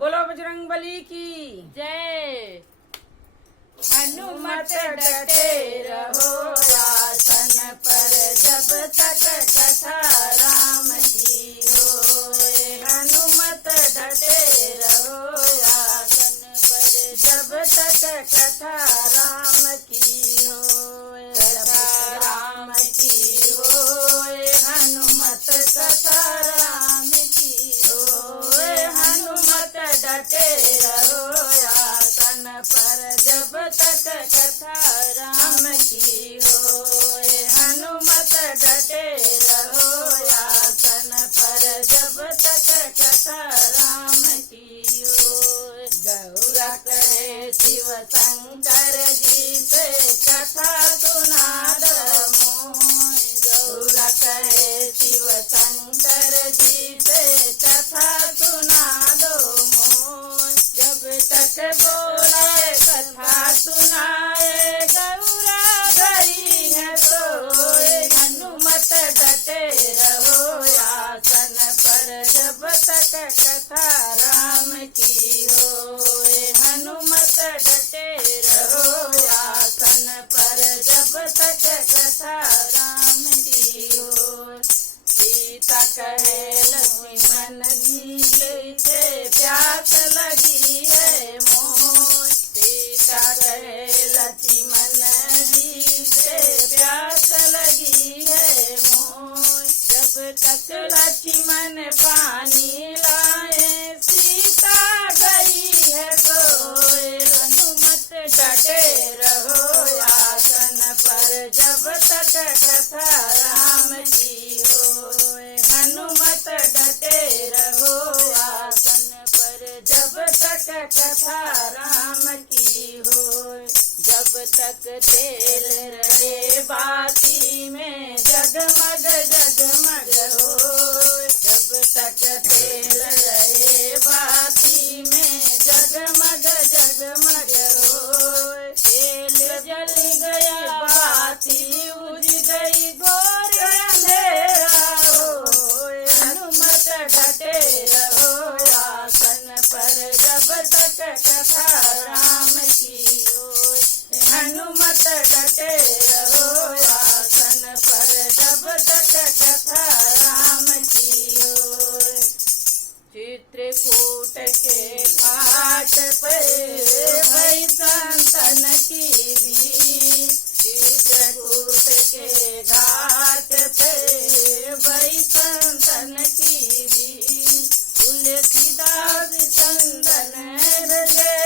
बोलो बजरंग बली की जय। हनुमत डटे रहो आसन पर जब तक कथा राम की होए। हनुमत डटे रहो आसन पर जब तक कथा राम की होए। कथा राम की होए। हनुमत कथा राम की होए। हनुमत डटे रहो आसन पर जब तक कथा राम की होए। हनुमत डटे रहो आसन पर जब तक कथा राम की होए। गौरा कहे शिव शंकर जी से कथा सुना दो मोय। गौरा कहे शिव शंकर जी से कथा सुना दो मोय। जब तक बोले कथा सुनाए गौरा गई है सोए। हनुमत डटे रहो आसन पर जब तक कथा राम की होए। हनुमत डटे रहो आसन पर जब तक कथा राम की होए। सीता कहे लक्ष्मण जी से प्यास लगी है मोय। सीता कहे लक्ष्मण जी से प्यास लगी है मोय। जब तक लक्ष्मण पानी लाए सीता गई है सोए। हनुमत डटे रहो आसन पर जब तक कथा राम की होए। हनुमत डटे रहो आसन पर जब तक कथा राम की होए। जब तक तेल रहे बाती में जगमग जगमग होए। जब तक तेल रहे बाती में जगमग जगमग होए। तेल जल गया बाती बुझ गई घोर अंधेरा होए। हनुमत डटे रहो आसन पर जब तक कथा राम की होए। हनुमत डटे रहो आसन पर जब तक कथा राम की होए। चित्रकूट के घाट पे भई संतन की भीड़। चित्रकूट के घाट पे भई संतन की भीड़। तुलसीदास चंदन ले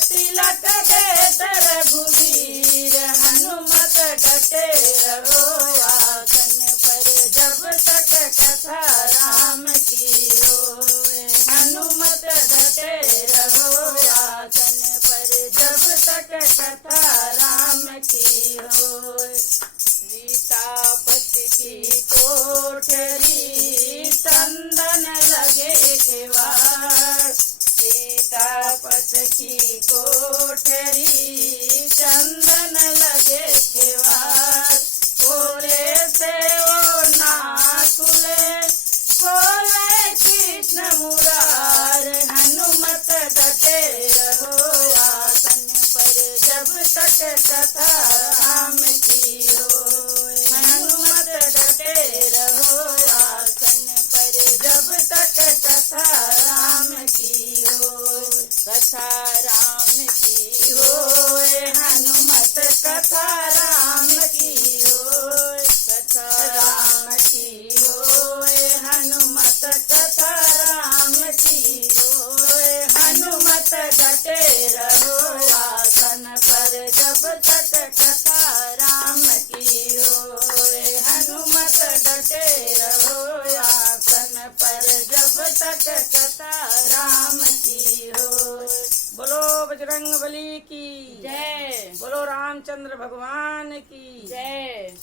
तिलक देत रघुवीर। हनुमत डटे रहो आसन पर जब तक कथा राम की होए। हनुमत डटे रहो आसन पर जब तक कथा राम की होए। सीतापति की कोठरी चंदन लगे केवाड़। सीतापति की कोठरी चंदन लगे केवाड़। खोले से वो ना खुले खोले कृष्ण मुरार। हनुमत डटे रहो आसन पर जब तक कथा राम की होए। हनुमत डटे रहो आसन पर जब तक कथा राम की होए। कथा राम की होए। हनुमत कथा राम की होए। कथा राम की होए। हनुमत कथा राम की होए। हनुमत डटे रहो आसन पर जब तक कथा राम की होए। हनुमत डटे रहो आसन पर जब तक कथा राम की होए। बोलो बजरंग बली की जय। बोलो रामचंद्र भगवान की जय।